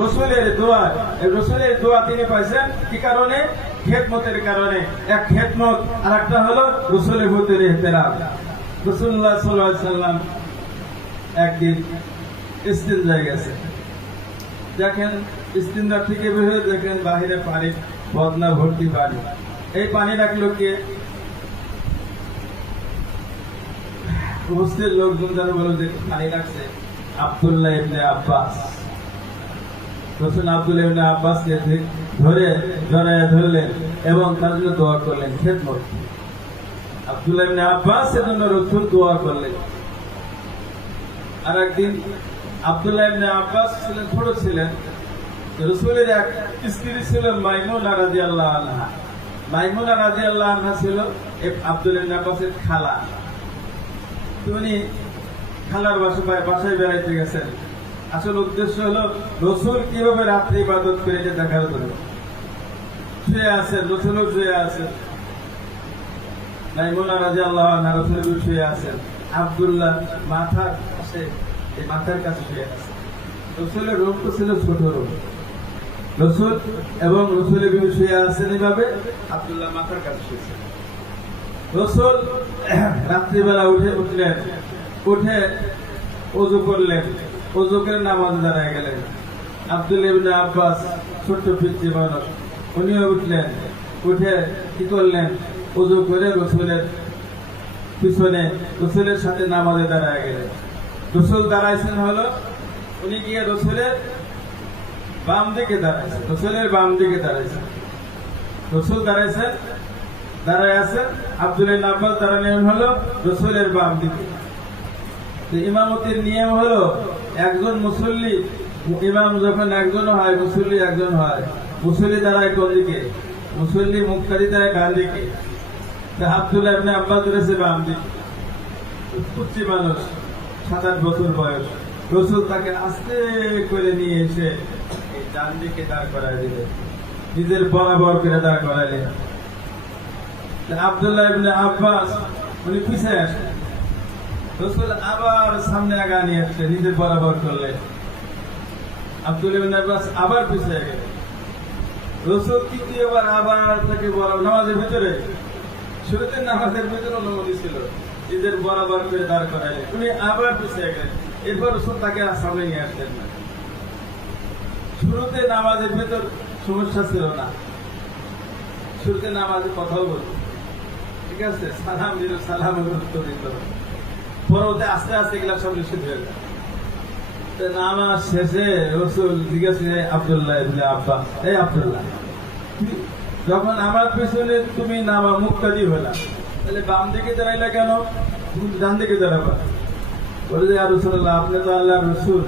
রসুলের দোয়া, রসুলের দোয়া তিনি পাইছেন কি কারণে? খেদমতের কারণে। এক খেদমত, আর একটা হলো রসুলের প্রতি ইহতিরাম। রাসূলুল্লাহ সাল্লাল্লাহু আলাইহি সাল্লাম একদিন ইস্তিনজায় গেছে। দেখেন ইস্তিনজা থেকে বের হয়ে দেখেন বাহিরে পানি, বদনা ভর্তি পানি। এই পানি রাখলো কে? উপস্থিত লোকজন যারা বলো যে পানি রাখছে আব্দুল্লাহ ইবনে আব্বাস। রসুল আব্দুল্লাহ ইবনে আব্বাসকে ধরে জড়ায় ধরলেন এবং তার জন্য দোয়া করলেন। খেদমত আব্দুল্লাহ ইবনে আব্বাস এর জন্য রসুল দোয়া করলেন। আর একদিন আব্দুল্লাহ ইবনে আব্বাস ছিলেন, ছোট ছিলেন। রসুলের এক স্ত্রী ছিল মাইমুনা রাদিয়াল্লাহু আনহা। মাইমুনা রাদিয়াল্লাহু আনহা ছিল আব্দুল্লাহ ইবনে আব্বাসের খালা। উনি খালার বাসায় বেড়াইতে গেছেন। আসল উদ্দেশ্য হলো রসুল কিভাবে রাত্রে ইবাদত করে এটা দেখার জন্য। শুয়ে আছেন, রসুলও শুয়ে আছেন, মাইমুনা রাদিয়াল্লাহু আনহা রসুল শুয়ে আছেন। আব্দুল্লাহ মাথার কাছে, এই মাথার কাছে শুয়ে আছে। রসুলের রূপ তো ছিল ছোট রূপ। রসুল এবং রসুলের বিবি শুয়ে আছেন এইভাবে, আব্দুল্লাহ মাথার কাছে শুয়েছেন। রসুল রাত্রিবেলা উঠলেন, উঠে ওযু করলেন, ওযু করে নামাজে দাঁড়ায় গেলেন। আব্দুল্লাহ ইবনে আব্বাস ছোট্ট পিচ্চি মানুষ, উনিও উঠলেন, উঠে কি করলেন? ওযু করে রসুলের পিছনে রসুলের সাথে নামাজে দাঁড়ায় গেলেন। রসুল দাঁড়াইছেন হলো, উনি গিয়ে রসুলের বাম দিকে দাঁড়াইছেন, রসুলের বাম দিকে দাঁড়াইছেন। রসুল দাঁড়াইছেন, দাঁড়ায় আছেন, আব্দুল্লাহ ইবনে আব্বাস দাঁড়ালেন হলো রসুলের বাম দিকে। ইমামতির নিয়ম হলো একজন মুসল্লি, ইমাম যখন একজন হয়, মুসল্লি একজন হয়। মুসল্লি দাঁড়ায় কোন দিকে? মুসল্লি মুক্তাদি দাঁড়ায় ডান দিকে। আব্দুল্লাহ ইবনে আব্বাস ধরেছে বাম দিকে। কুচি মানুষ, 7-8 বছর বয়স। রসুল তাকে আস্তে করে নিয়ে এসে এই ডান দিকে দাঁড় করায় দিলেন, নিজের বরাবর করে দাঁড় করাইলেন। আব্দুল্লাহ ইবনে আব্বাস উনি পিছিয়ে আসলেন। রসুল আবার সামনে আগা নিয়ে আসলেন, নিজের বরাবর করলেন। আব্দুল্লাহ ইবনে আব্বাস আবার পিছিয়ে গেলেন। রসুল তৃতীয়বার আবার তাকে নামাজের ভিতরে, শুরুতে নামাজের ভিতরে অনুমতি ছিল, নিজের বরাবর করে দাঁড় করাইলেন। উনি আবার পিছিয়ে গেলেন। এরপর রসুল তাকে সামনে নিয়ে আসলেন না। শুরুতে নামাজের ভেতর সমস্যা ছিল না, শুরুতে নামাজের কথাও বলতো, ঠিক আছে, সালাম দিল, সালামের উত্তর দিত। পরবর্তী আস্তে আস্তে এগুলা সব নিষেধ হয়ে যায়। নামাজ শেষে রসুল জিজ্ঞাসা, আব্দুল্লাহ ইবনে আব্বাস, এই আব্দুল্লাহ, যখন আমার পিছনে তুমি নামা মুক্তাদি হলা, তাহলে বাম দিকে দাঁড়াইলা কেন? তুমি ডান দিকে দাঁড়াবা। বলে যে, ইয়া রাসূলুল্লাহ, আপনি তো আল্লাহর রাসূল,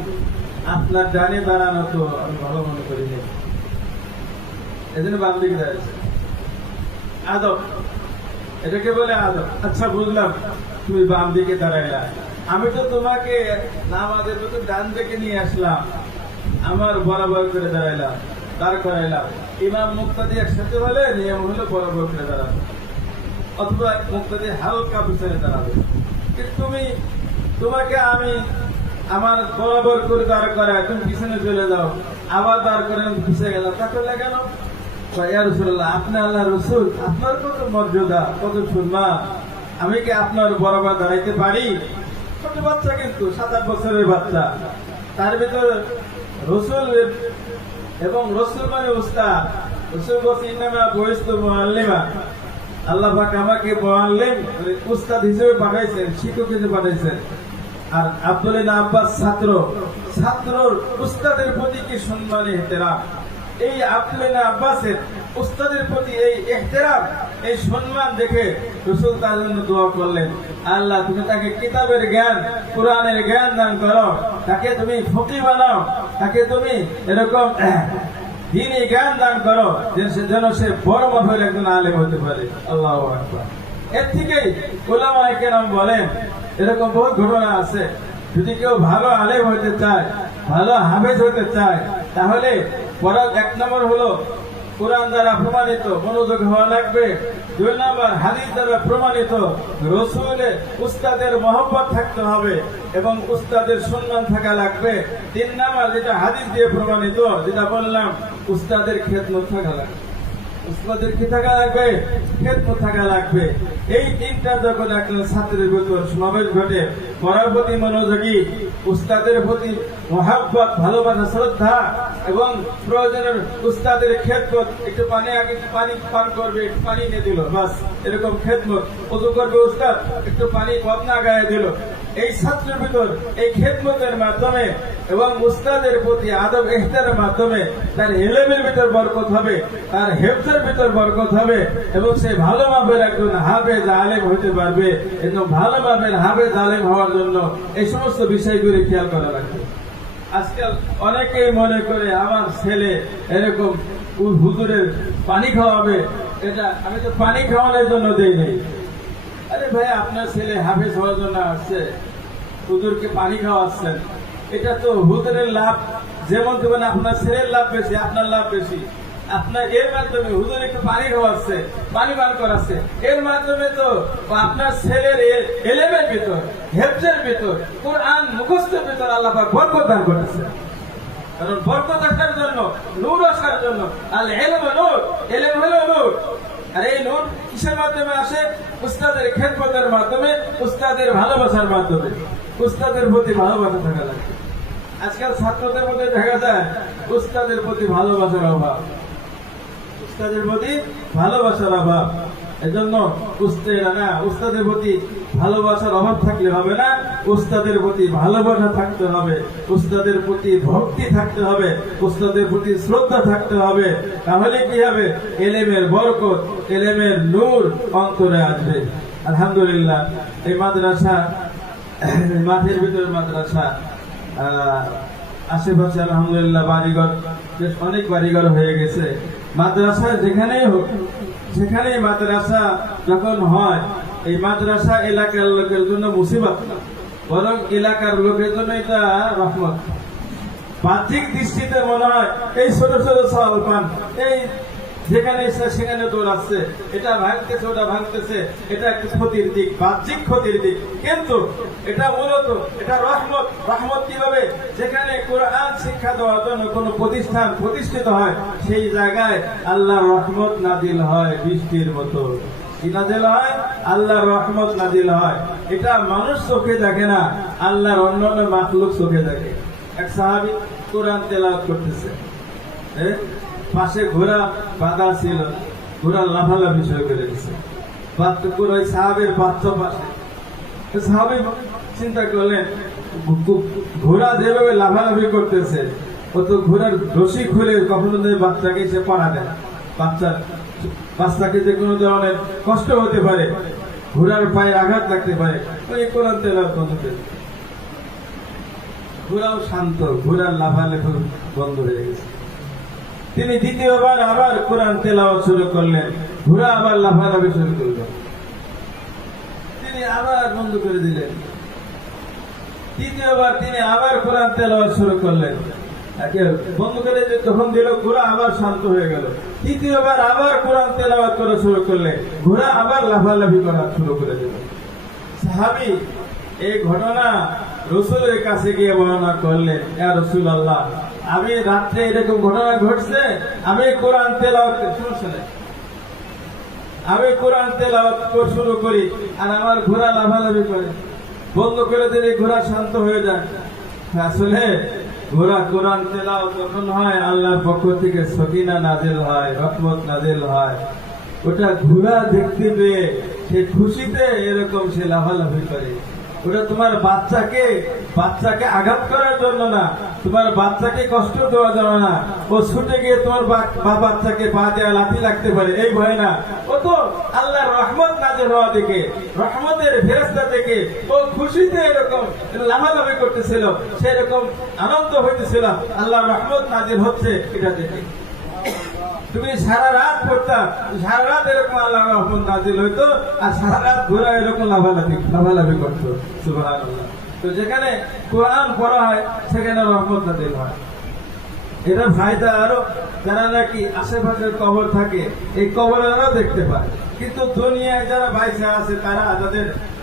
আপনার ডানে দাঁড়ানো তো আমি ভালো মনে করি না, এজন্য বাম দিকে দাঁড়াইছে। আদব, এটাকে বলে আদব। আচ্ছা বুঝলাম, তুমি বাম দিকে দাঁড়াইলা, আমি তো তোমাকে নামাজের মতো ডান দিকে নিয়ে আসলাম, আমার বরাবর করে দাঁড়াইলাম, দাঁড় করাইলাম। ইমাম মুক্তাদি একসাথে হলে নিয়ম হলো বরাবর করে দাঁড়াবে, অথবা মুক্তাদি হালকা পিছনে দাঁড়াবে। তুমি, তোমাকে আমি আমার বরাবর করে দাঁড় করাই, তুমি পিছনে চলে যাও, আবার দাঁড় করে আমি পিছিয়ে গেলাম, তা করলে কেন? ইয়া রাসূলুল্লাহ, আপনি আল্লাহর রাসূল, আপনার কত মর্যাদা, কত সম্মান, আমি কি আপনার বরাবর দাঁড়াইতে পারি? ছোট বাচ্চা, কিন্তু 7-8 বছরের বাচ্চা, তার ভিতরে রসুল, এবং রসুল মানে উস্তাদ। রসুল বলছে, ইন্নামা বুইসতু মুআল্লিমান, আল্লাহ পাক আমাকে মুআল্লিম, উস্তাদ হিসেবে পাঠাইছেন, শিক্ষক হিসেবে পাঠাইছেন। আর আব্দুল্লাহ ইবনে আব্বাস ছাত্র, ছাত্রর উস্তাদের প্রতি কি সম্মান, ইহতিরাম। এই আব্দুল্লাহ ইবনে আব্বাসের উস্তাদের প্রতি এই ইহতিরাম, এই সম্মান দেখে রাসূল তার জন্য দোয়া করলেন, আল্লাহ তুমি তাকে কিতাবের জ্ঞান, কোরআনের জ্ঞান দান করো, তাকে তুমি ফকিহ বানাও, তাকে তুমি এরকম দ্বীনি জ্ঞান দান করো, যেন সে বড় মাপের একজন আলেম হতে পারে। আল্লাহু আকবার। এর থেকেই উলামায়ে কেরাম বলেন, এরকম বহু ঘটনা আছে, যদি কেউ ভালো আলেম হতে চায়, ভালো হাফেজ হতে চায়, তাহলে পড়ার 1 নম্বর হলো কোরআন দ্বারা প্রমাণিত মনোযোগ হওয়া লাগবে। 2 নম্বর হাদিস দ্বারা প্রমাণিত রসুলের উস্তাদের মহব্বত থাকতে হবে এবং উস্তাদের সম্মান থাকা লাগবে। 3 নম্বর যেটা হাদিস দিয়ে প্রমাণিত, যেটা বললাম, উস্তাদের খেদমত থাকা লাগবে। উস্তাদের কি থাকা লাগবে? খেদমত থাকা লাগবে। এই 3টা যখন একজন ছাত্রের ভিতর সমাবেশ ঘটে, পড়ার প্রতি মনোযোগী, উস্তাদের প্রতি মহব্বত, ভালোবাসা, শ্রদ্ধা এবং প্রয়োজনের উস্তাদের খেদমত, একটু পানি আগে পানি পান করবে, একটু পানি নিয়ে দিল, বাস এরকম খেদমত। ওযু করবে উস্তাদ, একটু পানি বদনা গায়ে দিল। এই ছাত্রের ভিতর এই খেদমতের মাধ্যমে এবং উস্তাদের প্রতি আদব ইহতিরামের মাধ্যমে তার ইলমের ভিতর বরকত হবে, তার হেফজের ভিতর বরকত হবে এবং সে ভালো মাপের একজন হাফেজ আলেম হতে পারবে। এবং ভালো মাপের হাফেজ আলেম হওয়ার জন্য এই সমস্ত বিষয়গুলি খেয়াল করা লাগবে। আজকাল অনেকেই মনে করে আমার ছেলে এরকম হুজুরের পানি খাওয়াবে, এটা আমি তো পানি খাওয়ানোর জন্য দেই নাই। আরে ভাই, আপনার ছেলে হাফেজ হওয়ার জন্য আসছে, হুজুরকে পানি খাওয়াচ্ছেন, এটা তো হুজুরের লাভ যেমন দেবেন, আপনার ছেলের লাভ বেশি, আপনার লাভ বেশি। আপনার এর মাধ্যমে হুজুর একটু পানি খাওয়াচ্ছে, পানি পান করাচ্ছে, এর মাধ্যমে তো আপনার ছেলের এলেমের ভিতর, হেফজের ভিতর, কোরআন মুখস্থের ভিতর আল্লাহ পাক বরকত দান করতেছে। কারণ বরকত আসার জন্য, নূর আসার জন্য, আল ইলম নূর, ইলম হলো নূর। আর এই নূর কিসের মাধ্যমে আসে? উস্তাদের খেদমতের মাধ্যমে, উস্তাদের ভালোবাসার মাধ্যমে। উস্তাদের প্রতি ভালোবাসা থাকা লাগে। আজকাল ছাত্রদের মধ্যে দেখা যায় উস্তাদের প্রতি ভালোবাসার অভাব, উস্তাদের প্রতি ভালোবাসার অভাব। এজন্য উস্তাদের প্রতি ভালোবাসার অভাব থাকলে হবে না, উস্তাদের প্রতি ভালোবাসা থাকতে হবে, উস্তাদের প্রতি ভক্তি থাকতে হবে, উস্তাদের প্রতি শ্রদ্ধা থাকতে হবে। তাহলে কি হবে? ইলমের বরকত, ইলমের নূর অন্তরে আসবে। আলহামদুলিল্লাহ, এই মাদ্রাসা, মাঠের ভিতরে মাদ্রাসা, আশেপাশে আলহামদুলিল্লাহ বাড়িঘর, বেশ অনেক বাড়িঘর হয়ে গেছে। মাদ্রাসা যেখানেই হোক, সেখানেই মাদ্রাসা যখন হয়, এই মাদ্রাসা এলাকার লোকের জন্য মুসিবত না, বরং এলাকার লোকের জন্য এটা রহমত। বাহ্যিক দৃষ্টিতে মনে হয় এই ছোট ছোট সওয়াল পান, এই যেখানে ইচ্ছা সেখানে দৌড়াচ্ছে, এটা ভাঙতেছে, ওটা ভাঙতেছে, এটা একটা ক্ষতির দিক, বাহ্যিক ক্ষতির দিক। কিন্তু এটা মূলত এটা রহমত। রহমত কিভাবে? যেখানে কোরআন শিক্ষা দেওয়ার জন্য কোন প্রতিষ্ঠান প্রতিষ্ঠিত হয়, সেই জায়গায় আল্লাহর রহমত নাজিল হয় বৃষ্টির মতো। কি নাজিল হয়? আল্লাহর রহমত নাজিল হয়। এটা মানুষ চোখে দেখে না, আল্লাহর অন্যান্য মাখলুক চোখে দেখে। এক সাহাবী কোরআন তেলাওয়াত করতেছে, পাশে ঘোড়া বাঁধা ছিল, ঘোড়া লাফালাফি শুরু করে দিচ্ছে, ওই সাহাবের বাচ্চা পাশে। সাহাবী চিন্তা করলেন, ঘোড়া যেভাবে লাফালাফি করতেছে, ও তো ঘোড়ার রশি খুলে কখনো বাচ্চাকে সে পাড়া দেয়, বাচ্চাকে যে কোনো ধরনের কষ্ট হতে পারে, ঘোড়ার পায়ে আঘাত লাগতে পারে। ওই কোরআন তেলাওয়াত বন্ধ করে, ঘোড়াও শান্ত, ঘোড়ার লাফালাফি বন্ধ হয়ে গেছে। তিনি দ্বিতীয়বার আবার কোরআন তেলাওয়াত শুরু করলেন, ঘোড়া আবার লাফালাফি শুরু করল, তিনি আবার বন্ধ করে দিলেন। তৃতীয়বার তিনি আবার কোরআন তেলাওয়াত শুরু করলেন, বন্ধ করে যখন দিল, ঘোড়া আবার শান্ত হয়ে গেল। তৃতীয়বার আবার কোরআন তেলাওয়াত করা শুরু করলেন, ঘোড়া আবার লাফালাফি করা শুরু করে দিল। সাহাবী এই ঘটনা রাসূলের কাছে গিয়ে বর্ণনা করলেন, ইয়া রাসূলুল্লাহ, আমি রাত্রে এরকম ঘটনা ঘটছে, আমি কোরআন তেলাওয়াত শুরু করি আর আমার ঘোড়া লাফালাফি করে, বন্ধ করে দিলে ঘোড়া শান্ত হয়ে যায়। আসলে ঘোড়া কোরআন তেলাওয়াত যখন হয়, আল্লাহর পক্ষ থেকে সকিনা নাজিল হয়, রহমত নাজিল হয়। ওটা ঘোড়া দেখতে পেয়ে সে খুশিতে এরকম সে লাফালাফি করে। ওটা তোমার বাচ্চাকে আঘাত করার জন্য না, তোমার বাচ্চাকে কষ্ট দেওয়ার জন্য না। ও ছুটে গিয়ে তোমার বাচ্চাকে পা দেওয়া লাঠি লাগতে পারে, এই ভয় না। ও তো আল্লাহর রহমত নাজিল হওয়া থেকে, রহমতের ফেরেশতা থেকে ও খুশিতে এরকম লাফালাফি করতেছিল, সেরকম আনন্দ হইতেছিল আল্লাহর রহমত নাজিল হচ্ছে এটা দেখে। তুমি সারা রাত পড়তা, সারা রাত এরকম আল্লাহর রহমত নাজিল হইতো, আর সারা রাত ঘোরা এরকম লাফালাফি করতো। সুবহানাল্লাহ। তো যেখানে কোরআন পড়া হয় সেখানে রহমত নাজিল হয়। এটা ফায়দা আরো যারা নাকি আশেপাশের কবর থাকে এই কবরেরাও দেখতে পায়, কিন্তু দুনিয়ায় যারা বাইসে আছে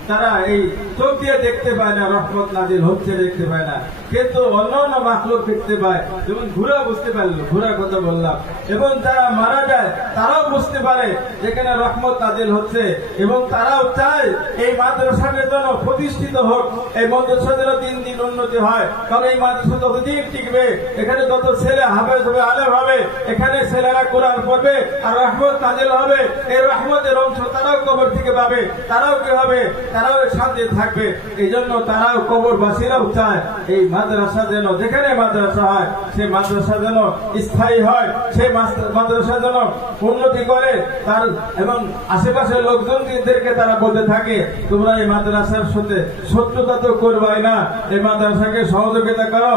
তারা এই চোখ দিয়ে দেখতে পায় না, রহমত নাজিল হচ্ছে দেখতে পায় না, কিন্তু অন্য মাখলুক দেখতে পায়। যেমন ঘোড়া বুঝতে পারলো, ঘোড়ার কথা বললাম, এবং যারা মারা যায় তারাও বুঝতে পারে যেখানে রহমত নাজিল হচ্ছে, এবং তারাও চায় এই মাদ্রাসার জন্য প্রতিষ্ঠিত হোক, এই মাদ্রাসার জন্য দিন দিন উন্নতি হয়। কারণ এই মাদ্রাসা যতদিন টিকবে, এখানে যত ছেলে হাফেজ হবে, আলেম হবে, এখানে ছেলেরা কোরআন পড়বে আর রহমত নাজিল হবে, এই রহমতের অংশ তারাও কবর থেকে পাবে, তারাও কি হবে, তারাও শান্তি থাকবে। এই জন্য তারাও কবরবাসীরাও চায় এই মাদ্রাসা যেন, যেখানে মাদ্রাসা হয় সেই মাদ্রাসা যেন স্থায়ী হয়, সেই মাদ্রাসা যেন উন্নতি করে তার, এবং আশেপাশের লোকজনদেরকে তারা বলতে থাকে তোমরা এই মাদ্রাসার সাথে শত্রুতা তো করবাই না, এই মাদ্রাসাকে সহযোগিতা করো,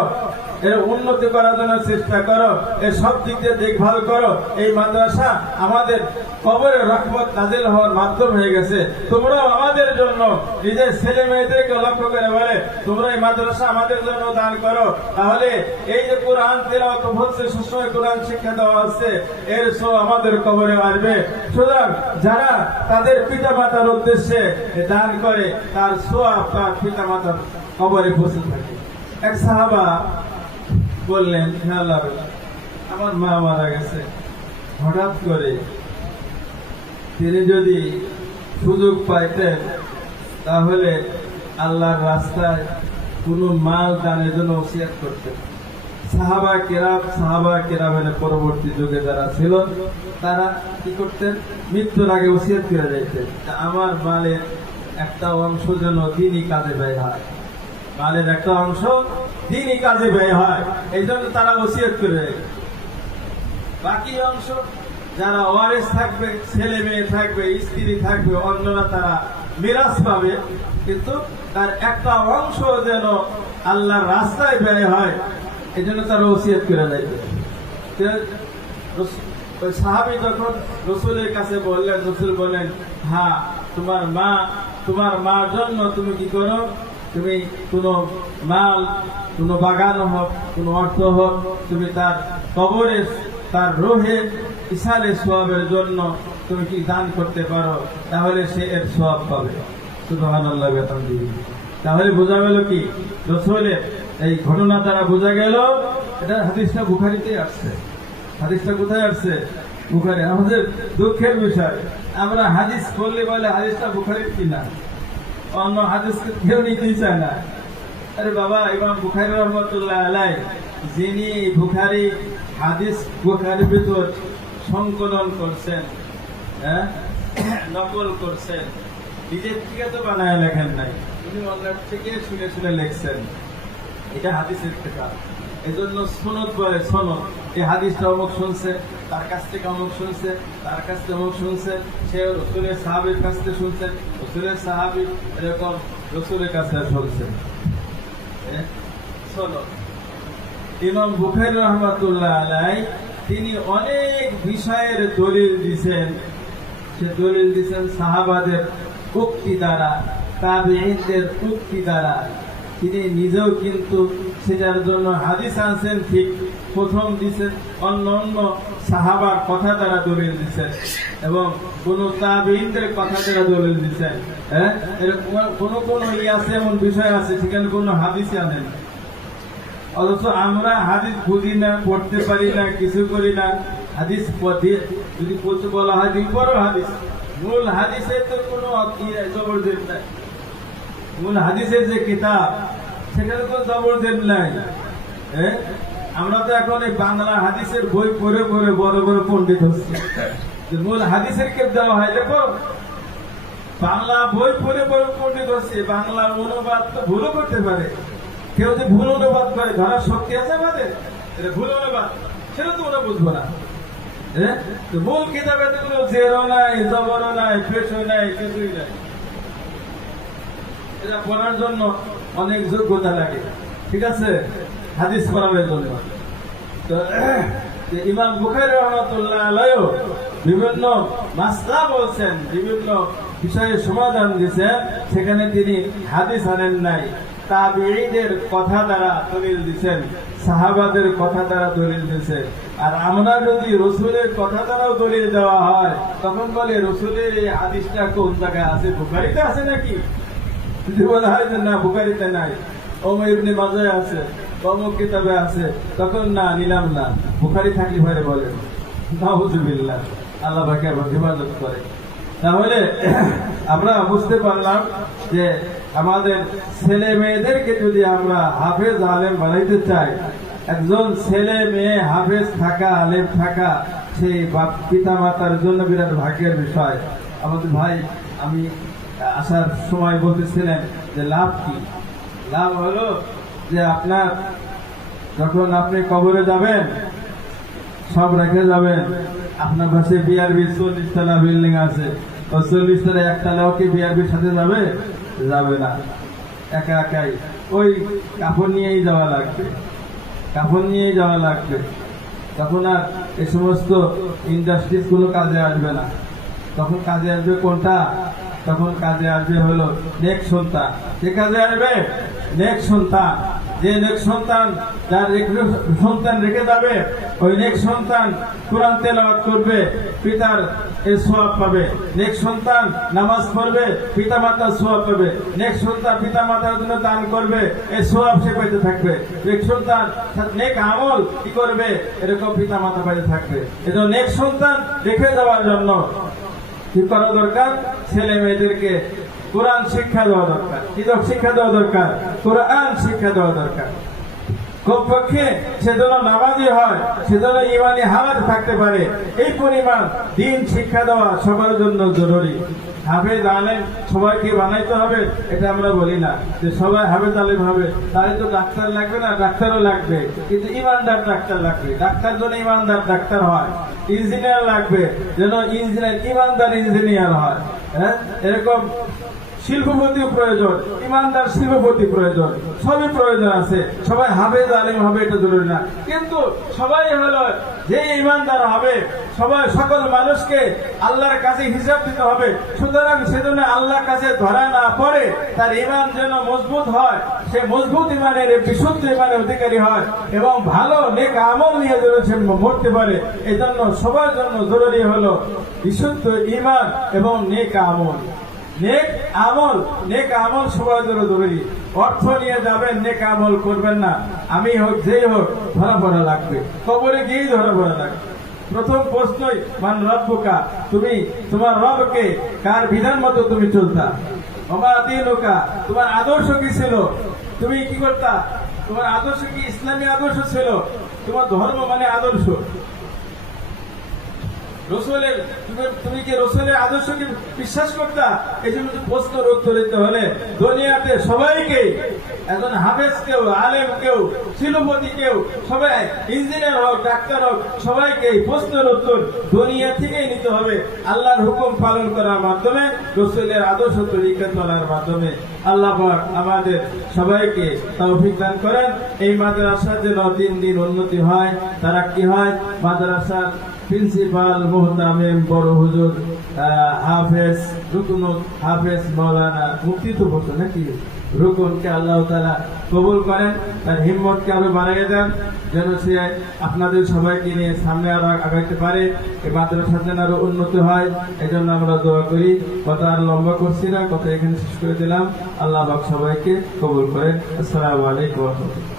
এর উন্নতি করার জন্য চেষ্টা করো, এর সব দিক দিয়ে দেখভাল করো। এই মাদ্রাসা আমাদের কবরের রহমত নাজিল হওয়ার মাধ্যম হয়ে গেছে। তোমরাও আমাদের জন্য নিজের ছেলে মেয়েদেরকে লক্ষ্য করে বলে তোমরা এই মাদ্রাসা আমাদের জন্য দান করো, তাহলে এই যে কোরআন তেলাওয়াত হচ্ছে, সবসময় কোরআন শিক্ষা দেওয়া হচ্ছে, এর সব আমাদের কবরে আসবে। সুতরাং যারা তাদের পিতা মাতার উদ্দেশ্যে দান করে তার সোয়াব তার পিতা মাতার কবরে পৌঁছে থাকে। এক সাহাবা বললেন, আমার মা মারা গেছে, হঠাৎ করে তিনি যদি সুযোগ পাইতেন তাহলে আল্লাহর রাস্তায় কোনো মাল দানের জন্য ওসিয়ত করতেন। সাহাবা কেরামের পরবর্তী যুগে যারা ছিল তারা কি করতেন, মৃত্যুর আগে ওসিয়ত করে যাইতেন আমার মালের একটা অংশ যেন দিনই কাজে ব্যয় হয়, মালের একটা অংশ দিনই কাজে ব্যয় হয়, এই জন্য তারা ওসিয়ত করে। বাকি অংশ যারা ওয়ারিস থাকবে, ছেলে মেয়ে থাকবে, স্ত্রী থাকবে, অন্যরা তারা মিরাজ পাবে, কিন্তু তার একটা অংশ যেন আল্লাহর রাস্তায় ব্যয় হয়, এই জন্য তারা ওসিয়ত করে যাইবে। ওই সাহাবী যখন রসুলের কাছে বললেন, রসুল বলেন, হ্যাঁ তোমার মার জন্য তুমি কি করো, তুমি কোনো মাল, কোনো বাগান হোক, কোনো অর্থ হোক, তুমি তার কবরে, তার রোহে ইসালে সোয়াবের জন্য তুমি কি দান করতে পারো, তাহলে সে এর সোয়াব পাবে। সুবহানাল্লাহ, বেতন দিবি। তাহলে বোঝা গেল কি, রসুলের এই ঘটনা দ্বারা বোঝা গেল, এটা হাদিসটা বুখারীতে আসছে। হাদিসটা কোথায় আসছে? বুখারী। আমাদের দুঃখের বিষয়, আমরা হাদিস বললে বলে হাদিসটা বুখারীর কিনা, অন্য হাদিস কেউ নিতেই চায় না। আরে বাবা, ইমাম বুখারী রহমতুল্লাহ আলাইহি যিনি বুখারীর ভিতর সংকলন করছেন, নকল করছেন, নিজের থেকে তো বানায় লেখেন নাই, উনি অন্যের থেকে শুনে শুনে লিখছেন, এটা হাদিসের কিতাব। এই জন্য সনদ বলে, সনদ, এই হাদিসটা অমুক শুনছে, তার কাছ থেকে অমুক শুনছে, তার কাছ থেকে অমুক শুনছে, সে রসুলের সাহাবীর কাছ থেকে শুনছেন, রসুলের সাহাবী এরকম রসুলের কাছে শুনছেন। সনদ। ইমাম বুখারী রহমাতুল্লাহ আলাইহি তিনি অনেক বিষয়ের দলিল দিয়েছেন। সে দলিল দিয়েছেন সাহাবাদের উক্তি দ্বারা, তাবেঈনদের উক্তি দ্বারা। তিনি নিজেও কিন্তু সেটার জন্য হাদিস আনছেন, ঠিক প্রথম দিচ্ছেন, অন্য সাহাবার কথা দ্বারা দলিল দিচ্ছেন, এবং কোন তাবেঈনদের কথা দ্বারা দলিল দিচ্ছেন। কোন আছে, এমন বিষয় আছে সেখানে কোন হাদিসই আনেন, অথচ আমরা হাদিস বুঝি না, পড়তে পারি না, কিছু করি না। হাদিস যদি বলা হয় পড়ো হাদিস, মূল হাদিসের তো কোনো জবরদস্ত নাই। মূল হাদিসের যে কিতাব, সেখানে কোনো জবরদস্ত নাই। আমরা তো এখন এই বাংলা হাদিসের বই পড়ে পড়ে বড় বড় পণ্ডিত হচ্ছে। মূল হাদিসের কে দেওয়া হয়, দেখো বাংলা বই পড়ে পড়ে পণ্ডিত হচ্ছে, বাংলা অনুবাদ তো ভুলও করতে পারে। কেউ যে ভুল অনুবাদ করে, ধরার শক্তি আছে আমাদের, এটা ভুল অনুবাদ, সেটা তো ওরা বুঝবো না। মূল কিতাবে তো কোনো জেরো নাই, জবরও নাই, পেশও নাই, কিছুই নাই। এটা পড়ার জন্য অনেক যোগ্যতা লাগে, ঠিক আছে, হাদিস পড়ার জন্য। তো ইমাম বুখারী রহমাতুল্লাহ আলাইহি বিভিন্ন মাসলা বলছেন, বিভিন্ন বিষয়ে সমাধান দিয়েছেন, সেখানে তিনি হাদিস আনেন নাই। তাবিঈদের কথা দ্বারা দলিল দিচ্ছেন, সাহাবাদের কথা দ্বারা দলিল দিচ্ছেন। আর আমরা যদি রসুলের কথা দ্বারাও দলিল দেওয়া হয়, তখন বলে রসুলের এই হাদিসটা কোন জায়গায় আছে, বুখারীতে আছে নাকি? যদি বলা হয় যে না বুখারীতে নাই, ওমর ইবনে মাজায় আছে, অমুক কিতাবে আছে, তখন না নিলাম না, বুখারী থাকলে পরে বলেন নাউযুবিল্লাহ, আল্লাহ পাকে হেফাজত করে। তাহলে আমরা বুঝতে পারলাম যে আমাদের ছেলে মেয়েদেরকে যদি আমরা হাফেজ আলেম বানাইতে চাই, একজন ছেলে মেয়ে হাফেজ থাকা, আলেম থাকা সেই পিতা মাতার জন্য বিরাট ভাগ্যের বিষয়। আমাদের ভাই আমি আসার সময় বলতেছিলেন যে লাভ কি? লাভ হলো যে আপনার যখন আপনি কবরে যাবেন, সব রেখে যাবেন, আপনার পাশে বিআরবি 40 তলা বিল্ডিং আছে, ও 40 তলা একতলাও কি বিআরবির সাথে যাবে? যাবে না, একা একাই ওই কাপড় নিয়েই যাওয়া লাগবে, কাপড় নিয়েই যাওয়া লাগবে। তখন আর এই সমস্ত ইন্ডাস্ট্রিজ গুলো কাজে আসবে না। তখন কাজে আসবে কোনটা? তখন কাজে আসবে হলো নেক সন্তান। কে কাজে আসবে? নেক সন্তান। যে নেক সন্তান, যার সন্তান রেখে যাবে, ওই নেক সন্তান কোরআন তেলাওয়াত করবে, পিতার এর সওয়াব পাবে। নেক সন্তান নামাজ পড়বে, পিতা মাতার সওয়াব পাবে। নেক সন্তান পিতা মাতার জন্য দান করবে, এই সওয়াব সে পেতে থাকবে। নেক সন্তান নেক আমল কি করবে, এরকম পিতা মাতা পেতে থাকবে। এজন্য নেক সন্তান রেখে যাওয়ার জন্য কি করা দরকার? ছেলে মেয়েদেরকে কোরআন শিক্ষা দেওয়া দরকার। কি শিক্ষা দেওয়া দরকার? কোরআন শিক্ষা দেওয়া দরকার। কমপক্ষে সেজন্য নামাজি হয়, সেজন্য ইমানি হালাত থাকতে পারে, এই পরিমাণ দিন শিক্ষা দেওয়া সবার জন্য জরুরি। হাফেজ আলেম সবাইকে বানাইতে হবে এটা আমরা বলি না যে সবাই হাফেজ আলেম হবে, তাহলে তো ডাক্তার লাগবে না, ডাক্তারও লাগবে, কিন্তু ইমানদার ডাক্তার লাগবে। ডাক্তার যেন ইমানদার ডাক্তার হয়, ইঞ্জিনিয়ার লাগবে যেন ইঞ্জিনিয়ার ইমানদার ইঞ্জিনিয়ার হয়। হ্যাঁ, এরকম শিল্পপতিও প্রয়োজন, ইমানদার শিল্পপতি প্রয়োজন, সবই প্রয়োজন আছে। সবাই হাফেজ আলেম হবে এটা জরুরি না, কিন্তু সবাই হলো যে ইমানদার হবে, সবাই সকল মানুষকে আল্লাহর কাছে হিসাব দিতে হবে। সুতরাং সেজন্য আল্লাহর কাছে ধরা না পড়ে তার ইমান যেন মজবুত হয়, সে মজবুত ইমানের বিশুদ্ধ ইমানের অধিকারী হয় এবং ভালো নেক আমল নিয়ে যেন সে মরতে পারে। এই জন্য সবার জন্য জরুরি হলো বিশুদ্ধ ইমান এবং নেক আমল। নেক আমল, নেক আমল সবার জন্য জরুরি। অর্থ নিয়ে যাবেন, নেক আমল করবেন না, আমি হোক যেই হোক ধরা পড়া লাগবে, কবরে গিয়েই ধরা পড়া লাগবে। প্রথম প্রশ্নই মান রব্বুকা, তুমি তোমার রবকে কার বিধান মতো তুমি চলতা? ওমা দীনুকা, তোমার আদর্শ কি ছিল? তুমি কি করতা? তোমার আদর্শ কি ইসলামী আদর্শ ছিল? তোমার ধর্ম মানে আদর্শ। রসুলের তুমি কি রসুলের আদর্শকে বিশ্বাস করতা? এই জন্য প্রশ্ন উত্তর দিতে হলে দুনিয়াতে সবাইকে, একজন হাফেজ কেউ, আলেম কেউ, শিল্পপতি কেউ, সবাই ইঞ্জিনিয়ার হোক, ডাক্তার হোক, সবাইকে প্রশ্নের উত্তর দুনিয়া থেকেই নিতে হবে। আল্লাহর হুকুম পালন করার মাধ্যমে, রসুলের আদর্শ তরিকা চলার মাধ্যমে। আল্লাহ পাক আমাদের সবাইকে তৌফিক দান করেন। এই মাদ্রাসার যেন দিন দিন উন্নতি হয়, তারা কি হয়, মাদ্রাসার প্রিন্সিপাল মোহতামিম বড় হুজুর হাফেজ রুকুনুত হাফেজ মাওলানা মুফতি তো বলতো নাকি, রুকুনকে আল্লাহ তাআলা কবুল করেন, তার হিম্মতকে আরো বাড়িয়ে দেন, যেন সে আপনাদের সবাইকে নিয়ে সামনে আরো আগাইতে পারে, এই মাদ্রাসা যেন আরো উন্নতি হয়। এই জন্য আমরা দোয়া করি। কথা আর লম্বা করছি না, কথা এখানে শেষ করে দিলাম। আল্লাহ পাক সবাইকে কবুল করেন। আসসালামু আলাইকুম ওয়া রাহমাতুল্লাহ।